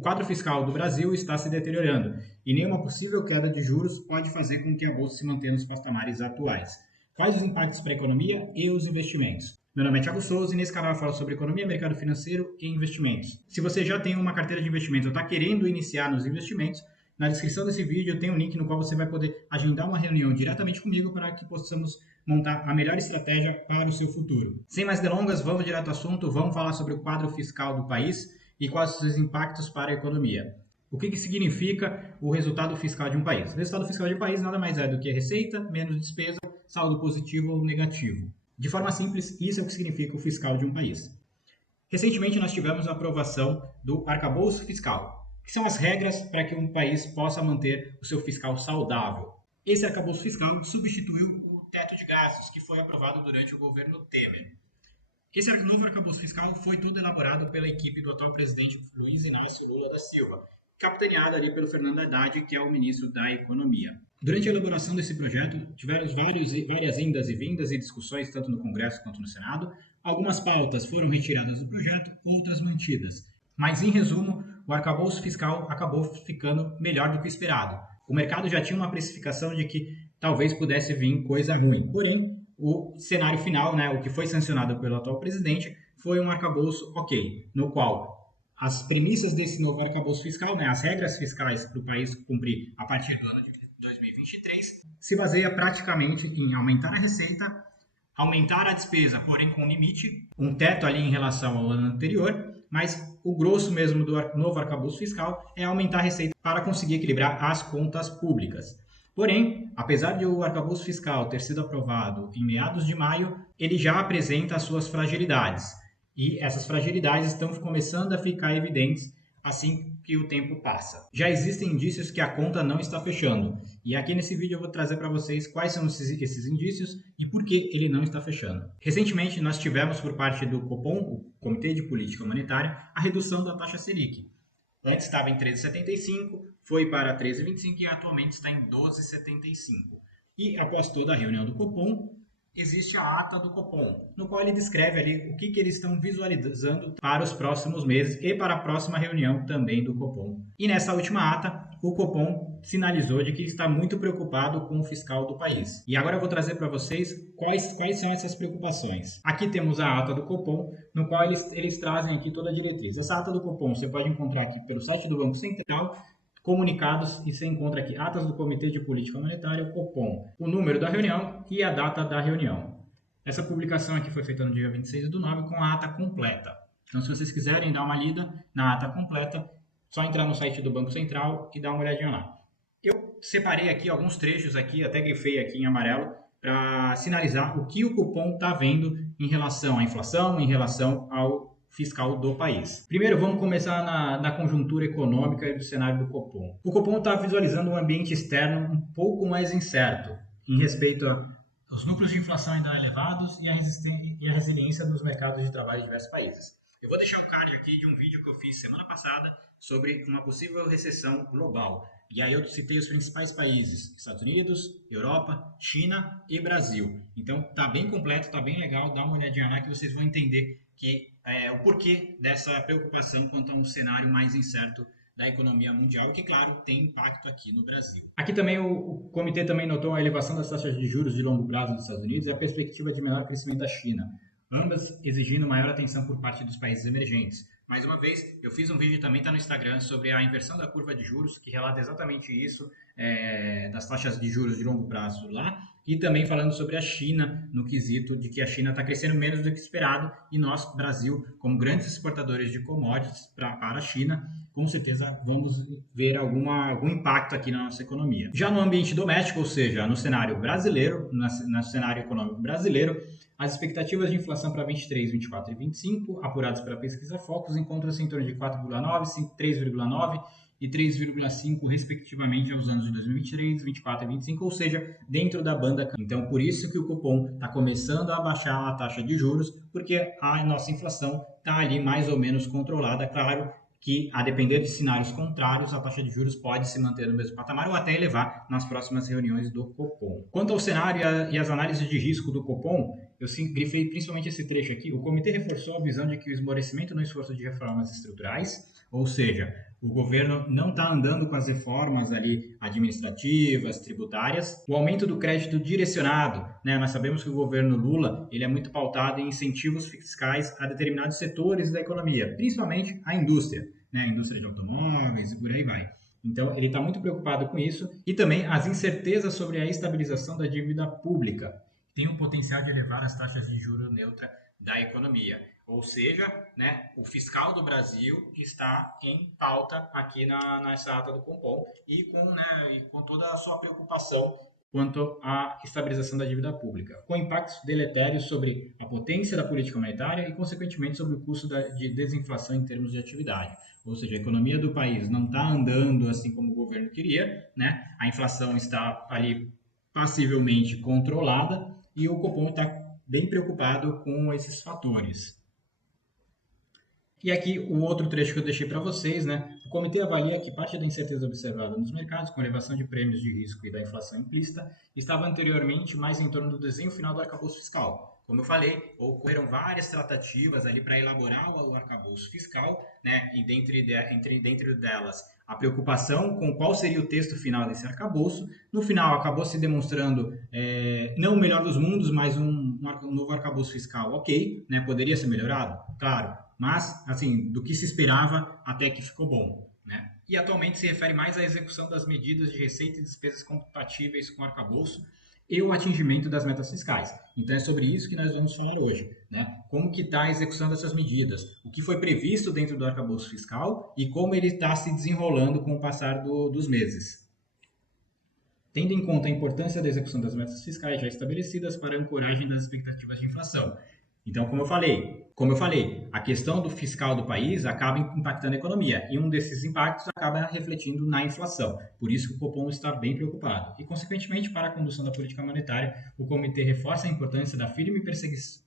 O quadro fiscal do Brasil está se deteriorando e nenhuma possível queda de juros pode fazer com que a bolsa se mantenha nos patamares atuais. Quais os impactos para a economia e os investimentos? Meu nome é Thiago Souza e nesse canal eu falo sobre economia, mercado financeiro e investimentos. Se você já tem uma carteira de investimento ou está querendo iniciar nos investimentos, na descrição desse vídeo tem um link no qual você vai poder agendar uma reunião diretamente comigo para que possamos montar a melhor estratégia para o seu futuro. Sem mais delongas, vamos direto ao assunto, vamos falar sobre o quadro fiscal do país e quais os seus impactos para a economia. O que significa o resultado fiscal de um país? O resultado fiscal de um país nada mais é do que receita menos despesa, saldo positivo ou negativo. De forma simples, isso é o que significa o fiscal de um país. Recentemente nós tivemos a aprovação do arcabouço fiscal, que são as regras para que um país possa manter o seu fiscal saudável. Esse arcabouço fiscal substituiu o teto de gastos, que foi aprovado durante o governo Temer. Esse novo arcabouço fiscal foi todo elaborado pela equipe do atual presidente Luiz Inácio Lula da Silva, capitaneado ali pelo Fernando Haddad, que é o ministro da Economia. Durante a elaboração desse projeto, tiveram várias indas e vindas e discussões, tanto no Congresso quanto no Senado. Algumas pautas foram retiradas do projeto, outras mantidas. Mas, em resumo, o arcabouço fiscal acabou ficando melhor do que o esperado. O mercado já tinha uma precificação de que talvez pudesse vir coisa ruim. Porém, o cenário final, o que foi sancionado pelo atual presidente, foi um arcabouço ok, no qual as premissas desse novo arcabouço fiscal, as regras fiscais para o país cumprir a partir do ano de 2023, se baseia praticamente em aumentar a receita, aumentar a despesa, porém com limite, um teto ali em relação ao ano anterior, mas o grosso mesmo do novo arcabouço fiscal é aumentar a receita para conseguir equilibrar as contas públicas. Porém, apesar de o arcabouço fiscal ter sido aprovado em meados de maio, ele já apresenta as suas fragilidades. E essas fragilidades estão começando a ficar evidentes assim que o tempo passa. Já existem indícios que a conta não está fechando. E aqui nesse vídeo eu vou trazer para vocês quais são esses indícios e por que ele não está fechando. Recentemente nós tivemos por parte do Copom, o Comitê de Política Monetária, a redução da taxa Selic. Antes estava em 13,75, foi para 13,25 e atualmente está em 12,75. E após toda a reunião do Copom, existe a ata do Copom, no qual ele descreve ali o que eles estão visualizando para os próximos meses e para a próxima reunião também do Copom. E nessa última ata, o Copom sinalizou de que está muito preocupado com o fiscal do país. E agora eu vou trazer para vocês quais são essas preocupações. Aqui temos a ata do Copom, no qual eles trazem aqui toda a diretriz. Essa ata do Copom você pode encontrar aqui pelo site do Banco Central, comunicados, e você encontra aqui atas do Comitê de Política Monetária, o Copom, o número da reunião e a data da reunião. Essa publicação aqui foi feita no dia 26/9 com a ata completa. Então, se vocês quiserem dar uma lida na ata completa, só entrar no site do Banco Central e dar uma olhadinha lá. Eu separei aqui alguns trechos aqui, até grifei aqui em amarelo, para sinalizar o que o Copom está vendo em relação à inflação, em relação ao fiscal do país. Primeiro, vamos começar na conjuntura econômica e do cenário do Copom. O Copom está visualizando um ambiente externo um pouco mais incerto em respeito aos núcleos de inflação ainda elevados e a resiliência nos mercados de trabalho de diversos países. Eu vou deixar um card aqui de um vídeo que eu fiz semana passada sobre uma possível recessão global. E aí eu citei os principais países: Estados Unidos, Europa, China e Brasil. Então tá bem completo, tá bem legal, dá uma olhadinha lá que vocês vão entender o porquê dessa preocupação quanto a um cenário mais incerto da economia mundial, que, claro, tem impacto aqui no Brasil. Aqui também o comitê também notou a elevação das taxas de juros de longo prazo dos Estados Unidos e a perspectiva de menor crescimento da China, ambas exigindo maior atenção por parte dos países emergentes. Mais uma vez, eu fiz um vídeo também, está no Instagram, sobre a inversão da curva de juros, que relata exatamente isso, das taxas de juros de longo prazo lá, e também falando sobre a China, no quesito de que a China está crescendo menos do que esperado, e nós, Brasil, como grandes exportadores de commodities para a China, com certeza vamos ver algum impacto aqui na nossa economia. Já no ambiente doméstico, ou seja, no cenário brasileiro, no cenário econômico brasileiro, as expectativas de inflação para 23, 24 e 25, apuradas pela pesquisa Focus, encontram-se em torno de 4,9, 3,9 e 3,5, respectivamente, aos anos de 2023, 24 e 25, ou seja, dentro da banda. Então, por isso que o Copom está começando a baixar a taxa de juros, porque a nossa inflação está ali mais ou menos controlada. Claro que, a depender de cenários contrários, a taxa de juros pode se manter no mesmo patamar ou até elevar nas próximas reuniões do Copom. Quanto ao cenário e as análises de risco do Copom, eu grifei principalmente esse trecho aqui. O comitê reforçou a visão de que o esmorecimento no esforço de reformas estruturais, ou seja, o governo não está andando com as reformas ali administrativas, tributárias, o aumento do crédito direcionado, né? Nós sabemos que o governo Lula ele é muito pautado em incentivos fiscais a determinados setores da economia, principalmente a indústria, né? A indústria de automóveis e por aí vai. Então, ele está muito preocupado com isso e também as incertezas sobre a estabilização da dívida pública. Tem o potencial de elevar as taxas de juros neutra da economia. Ou seja, né, o fiscal do Brasil está em pauta aqui nessa ata do Copom e com toda a sua preocupação quanto à estabilização da dívida pública, com impactos deletérios sobre a potência da política monetária e, consequentemente, sobre o custo de desinflação em termos de atividade. Ou seja, a economia do país não está andando assim como o governo queria, né? A inflação está ali passivelmente controlada e o Copom está bem preocupado com esses fatores. E aqui um outro trecho que eu deixei para vocês, né? O comitê avalia que parte da incerteza observada nos mercados, com elevação de prêmios de risco e da inflação implícita, estava anteriormente mais em torno do desenho final do arcabouço fiscal. Como eu falei, ocorreram várias tratativas ali para elaborar o arcabouço fiscal, né? E dentro delas a preocupação com qual seria o texto final desse arcabouço. No final, acabou se demonstrando não o melhor dos mundos, mas um novo arcabouço fiscal, ok, né? Poderia ser melhorado? Claro, mas, assim, do que se esperava até que ficou bom, né? E atualmente se refere mais à execução das medidas de receita e despesas compatíveis com o arcabouço e o atingimento das metas fiscais. Então é sobre isso que nós vamos falar hoje, né? Como que está a execução dessas medidas, o que foi previsto dentro do arcabouço fiscal e como ele está se desenrolando com o passar dos meses. Tendo em conta a importância da execução das metas fiscais já estabelecidas para a ancoragem das expectativas de inflação. Então, como eu falei, a questão do fiscal do país acaba impactando a economia e um desses impactos acaba refletindo na inflação. Por isso que o Copom está bem preocupado. E, consequentemente, para a condução da política monetária, o comitê reforça a importância da firme perseguição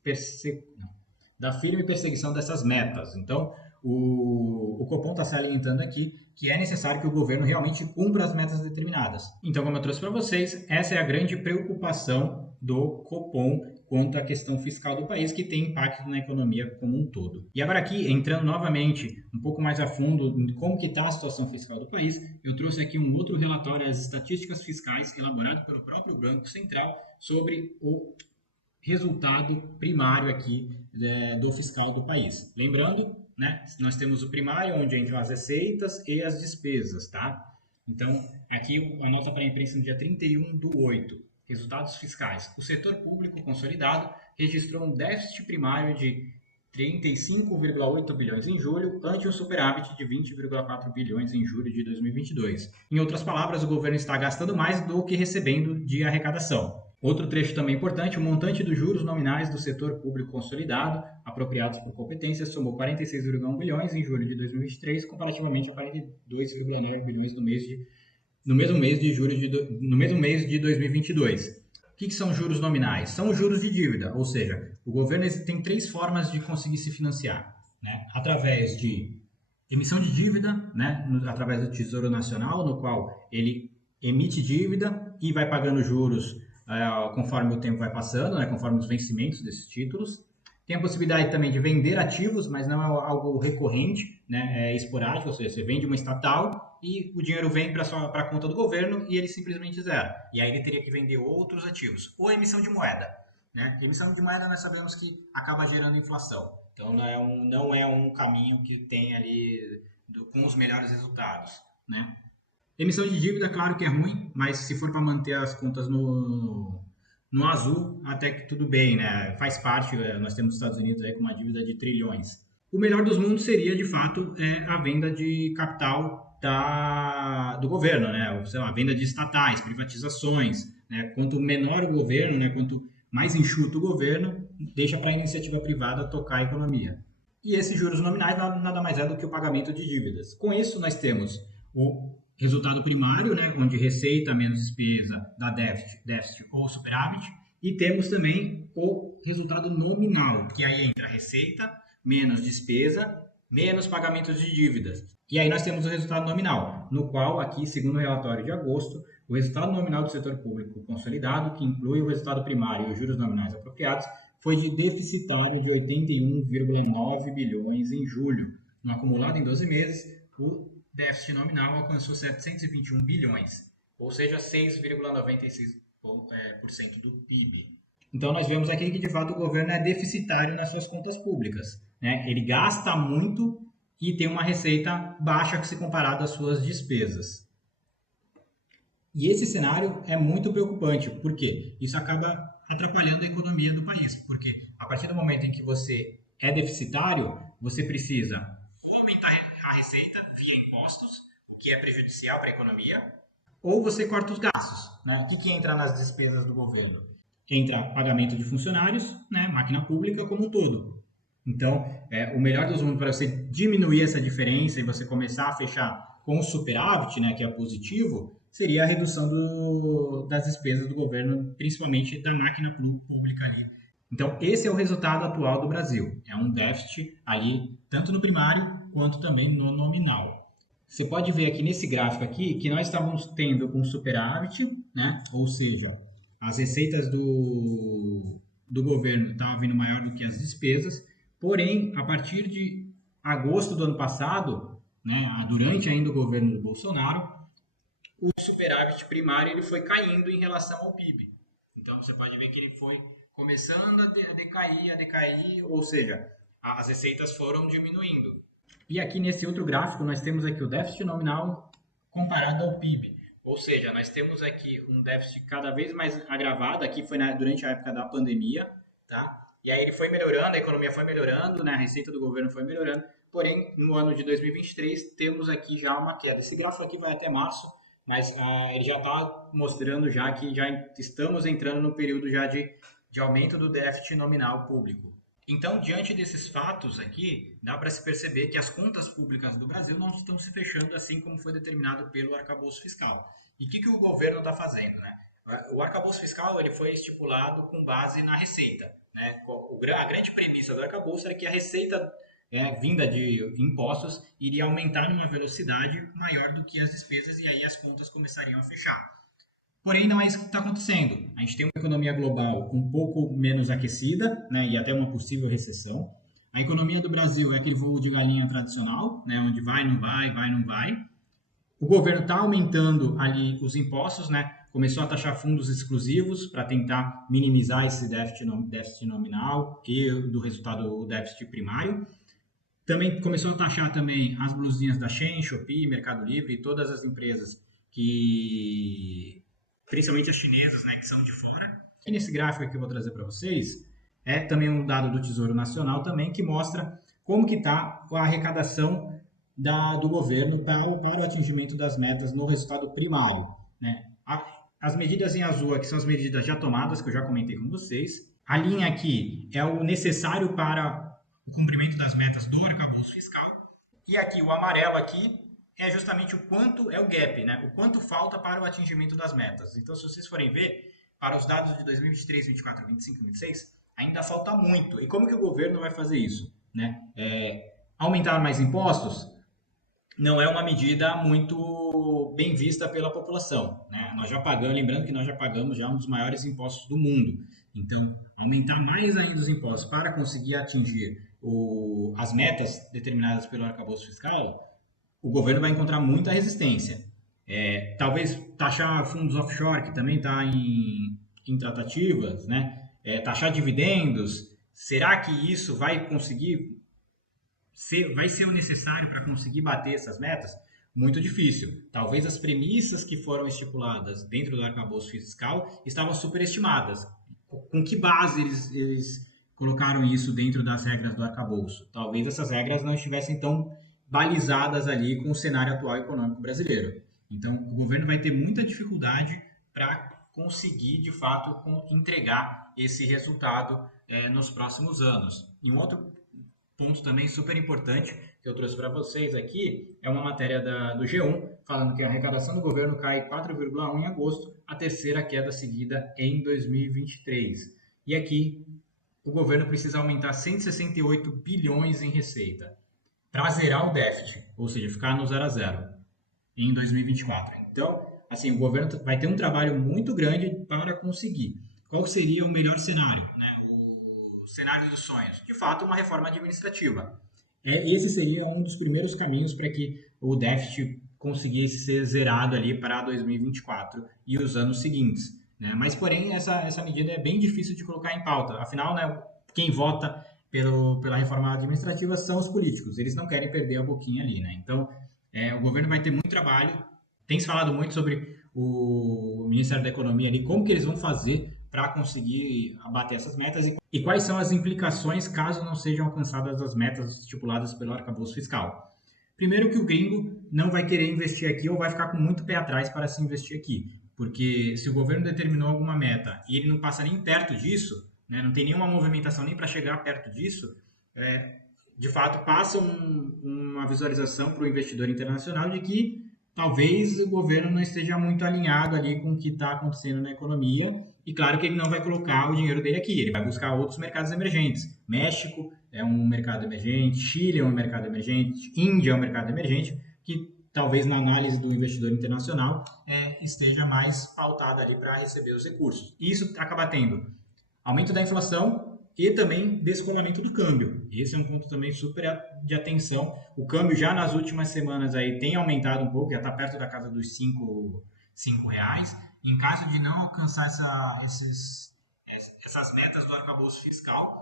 dessas metas. Então, o Copom está salientando aqui que é necessário que o governo realmente cumpra as metas determinadas. Então, como eu trouxe para vocês, essa é a grande preocupação do Copom quanto à questão fiscal do país, que tem impacto na economia como um todo. E agora aqui, entrando novamente um pouco mais a fundo em como que está a situação fiscal do país, eu trouxe aqui um outro relatório, as estatísticas fiscais, elaborado pelo próprio Banco Central, sobre o resultado primário aqui do fiscal do país. Lembrando, né, nós temos o primário, onde entram as receitas e as despesas, tá? Então, aqui a nota para a imprensa no dia 31/8. Resultados fiscais. O setor público consolidado registrou um déficit primário de 35,8 bilhões em julho, ante um superávit de 20,4 bilhões em julho de 2022. Em outras palavras, o governo está gastando mais do que recebendo de arrecadação. Outro trecho também importante, o montante dos juros nominais do setor público consolidado, apropriados por competência, somou 46,1 bilhões em julho de 2023, comparativamente a 42,9 bilhões no mesmo mês de 2022. O que são juros nominais? São os juros de dívida, ou seja, o governo tem três formas de conseguir se financiar, né? Através de emissão de dívida, né? Através do Tesouro Nacional, no qual ele emite dívida e vai pagando juros conforme o tempo vai passando, né? Conforme os vencimentos desses títulos. Tem a possibilidade também de vender ativos, mas não é algo recorrente, né? É esporádico, ou seja, você vende uma estatal e o dinheiro vem para a conta do governo e ele simplesmente zera. E aí ele teria que vender outros ativos. Ou emissão de moeda, né? Emissão de moeda nós sabemos que acaba gerando inflação. Então não é um caminho que tem ali com os melhores resultados, né? Emissão de dívida, claro que é ruim, mas se for para manter as contas no azul, até que tudo bem, né? Faz parte, nós temos os Estados Unidos aí com uma dívida de trilhões. O melhor dos mundos seria, de fato, a venda de capital do governo, né? Sei lá, a venda de estatais, privatizações, né? Quanto menor o governo, né? Quanto mais enxuto o governo, deixa para a iniciativa privada tocar a economia. E esses juros nominais nada mais é do que o pagamento de dívidas. Com isso, nós temos o resultado primário, né, onde receita menos despesa dá déficit ou superávit, e temos também o resultado nominal, que aí entra receita menos despesa menos pagamentos de dívidas. E aí nós temos o resultado nominal, no qual aqui, segundo o relatório de agosto, o resultado nominal do setor público consolidado, que inclui o resultado primário e os juros nominais apropriados, foi de deficitário de 81,9 bilhões em julho. No acumulado em 12 meses, o déficit nominal alcançou 721 bilhões, ou seja, 6,96% do PIB. Então nós vemos aqui que de fato o governo é deficitário nas suas contas públicas, né? Ele gasta muito e tem uma receita baixa se comparado às suas despesas. E esse cenário é muito preocupante, porque isso acaba atrapalhando a economia do país, porque a partir do momento em que você é deficitário, você precisa ou aumentar a receita via impostos, o que é prejudicial para a economia, ou você corta os gastos. Né? O que entra nas despesas do governo? Entra pagamento de funcionários, né? Máquina pública como um todo. Então, o melhor dos mundos para você diminuir essa diferença e você começar a fechar com o superávit, né, que é positivo, seria a redução das despesas do governo, principalmente da máquina pública ali. Então, esse é o resultado atual do Brasil. É um déficit ali, tanto no primário quanto também no nominal. Você pode ver aqui nesse gráfico aqui que nós estávamos tendo um superávit, né? Ou seja, as receitas do governo estavam vindo maior do que as despesas, porém, a partir de agosto do ano passado, né, durante ainda o governo do Bolsonaro, o superávit primário ele foi caindo em relação ao PIB. Então você pode ver que ele foi começando a decair, ou seja, as receitas foram diminuindo. E aqui nesse outro gráfico nós temos aqui o déficit nominal comparado ao PIB. Ou seja, nós temos aqui um déficit cada vez mais agravado, aqui foi durante a época da pandemia, tá? E aí ele foi melhorando, a economia foi melhorando, né? A receita do governo foi melhorando, porém no ano de 2023 temos aqui já uma queda. Esse gráfico aqui vai até março, mas ele já está mostrando já que já estamos entrando no período já de aumento do déficit nominal público. Então, diante desses fatos aqui, dá para se perceber que as contas públicas do Brasil não estão se fechando assim como foi determinado pelo arcabouço fiscal. E o que o governo está fazendo? Né? O arcabouço fiscal ele foi estipulado com base na receita. Né? A grande premissa do arcabouço era que a receita vinda de impostos iria aumentar numa velocidade maior do que as despesas e aí as contas começariam a fechar. Porém, não é isso que está acontecendo. A gente tem uma economia global um pouco menos aquecida, né, e até uma possível recessão. A economia do Brasil é aquele voo de galinha tradicional, né, onde vai, não vai, vai, não vai. O governo está aumentando ali os impostos, né, começou a taxar fundos exclusivos para tentar minimizar esse déficit nominal e do resultado o déficit primário. Também começou a taxar também as blusinhas da Shein, Shopee, Mercado Livre e todas as empresas que, principalmente as chinesas, né, que são de fora. E nesse gráfico que eu vou trazer para vocês é também um dado do Tesouro Nacional também que mostra como que está a arrecadação do governo para o atingimento das metas no resultado primário. Né? As medidas em azul aqui são as medidas já tomadas, que eu já comentei com vocês. A linha aqui é o necessário para o cumprimento das metas do arcabouço fiscal. E aqui, o amarelo aqui é justamente o quanto é o gap, né? O quanto falta para o atingimento das metas. Então, se vocês forem ver, para os dados de 2023, 2024, 2025, 2026, ainda falta muito. E como que o governo vai fazer isso? Né? Aumentar mais impostos não é uma medida muito bem vista pela população. Né? Nós já pagamos, lembrando que nós já pagamos já um dos maiores impostos do mundo. Então, aumentar mais ainda os impostos para conseguir atingir as metas determinadas pelo arcabouço fiscal, o governo vai encontrar muita resistência. Talvez taxar fundos offshore, que também está em tratativas, né? Taxar dividendos. Será que isso vai conseguir vai ser o necessário para conseguir bater essas metas? Muito difícil. Talvez as premissas que foram estipuladas dentro do arcabouço fiscal estavam superestimadas. Com que base eles colocaram isso dentro das regras do arcabouço? Talvez essas regras não estivessem tão balizadas ali com o cenário atual econômico brasileiro. Então, o governo vai ter muita dificuldade para conseguir, de fato, entregar esse resultado nos próximos anos. E um outro ponto também super importante que eu trouxe para vocês aqui é uma matéria do G1 falando que a arrecadação do governo cai 4,1 em agosto, a terceira queda seguida em 2023. E aqui o governo precisa aumentar 168 bilhões em receita para zerar o déficit, ou seja, ficar no 0 a 0 em 2024. Então, assim, o governo vai ter um trabalho muito grande para conseguir. Qual seria o melhor cenário, né? O cenário dos sonhos? De fato, uma reforma administrativa. Esse seria um dos primeiros caminhos para que o déficit conseguisse ser zerado ali para 2024 e os anos seguintes, né? Mas, porém, essa medida é bem difícil de colocar em pauta. Afinal, né, quem vota pela reforma administrativa são os políticos. Eles não querem perder a boquinha ali, né? Então, o governo vai ter muito trabalho. Tem se falado muito sobre o Ministério da Economia ali, como que eles vão fazer para conseguir abater essas metas e quais são as implicações caso não sejam alcançadas as metas estipuladas pelo arcabouço fiscal. Primeiro que o gringo não vai querer investir aqui ou vai ficar com muito pé atrás para se investir aqui, porque se o governo determinou alguma meta e ele não passa nem perto disso, né, não tem nenhuma movimentação nem para chegar perto disso, de fato passa uma visualização para o investidor internacional de que talvez o governo não esteja muito alinhado ali com o que está acontecendo na economia. E claro que ele não vai colocar o dinheiro dele aqui, ele vai buscar outros mercados emergentes. México é um mercado emergente, Chile é um mercado emergente, Índia é um mercado emergente, que talvez na análise do investidor internacional esteja mais pautada ali para receber os recursos. Isso acaba tendo aumento da inflação e também descolamento do câmbio. Esse é um ponto também super de atenção. O câmbio já nas últimas semanas aí tem aumentado um pouco, já está perto da casa dos cinco reais. Em caso de não alcançar essas metas do arcabouço fiscal,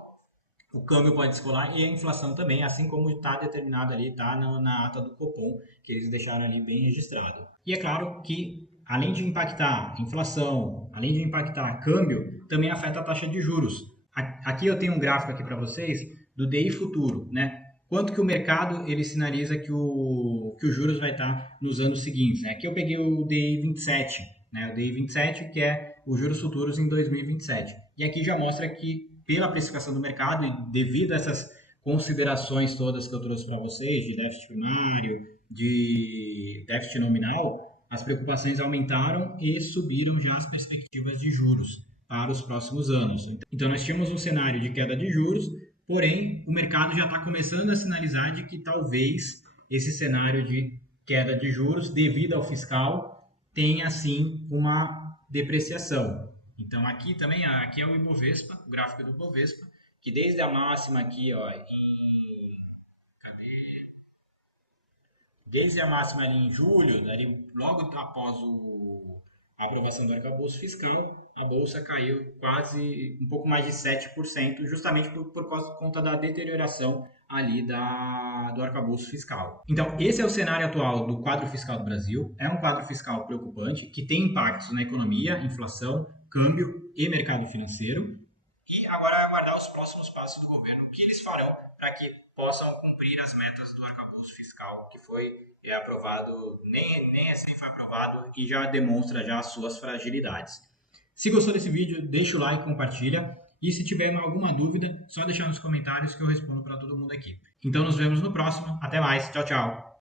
o câmbio pode descolar e a inflação também, assim como está determinado ali, está na ata do Copom, que eles deixaram ali bem registrado. E é claro que, além de impactar inflação, além de impactar câmbio, também afeta a taxa de juros. Aqui eu tenho um gráfico aqui para vocês do DI futuro, né? Quanto que o mercado ele sinaliza que o juros vai estar nos anos seguintes, né? Aqui eu peguei o DI 27, né? O DI 27 que é os juros futuros em 2027. E aqui já mostra que pela precificação do mercado e devido a essas considerações todas que eu trouxe para vocês, de déficit primário, de déficit nominal, as preocupações aumentaram e subiram já as perspectivas de juros para os próximos anos. Então, nós tínhamos um cenário de queda de juros, porém, o mercado já está começando a sinalizar de que talvez esse cenário de queda de juros, devido ao fiscal, tenha, sim, uma depreciação. Então, aqui também, aqui é o Ibovespa, o gráfico do Ibovespa, que desde a máxima aqui, ó, desde a máxima ali em julho, ali, logo após a aprovação do arcabouço fiscal, a bolsa caiu quase um pouco mais de 7%, justamente por conta da deterioração ali do arcabouço fiscal. Então, esse é o cenário atual do quadro fiscal do Brasil. É um quadro fiscal preocupante, que tem impactos na economia, inflação, câmbio e mercado financeiro. E agora é aguardar os próximos passos do governo, o que eles farão para que possam cumprir as metas do arcabouço fiscal, que foi aprovado, nem assim foi aprovado e já demonstra já as suas fragilidades. Se gostou desse vídeo, deixa o like, compartilha. E se tiver alguma dúvida, só deixar nos comentários que eu respondo para todo mundo aqui. Então nos vemos no próximo. Até mais. Tchau, tchau.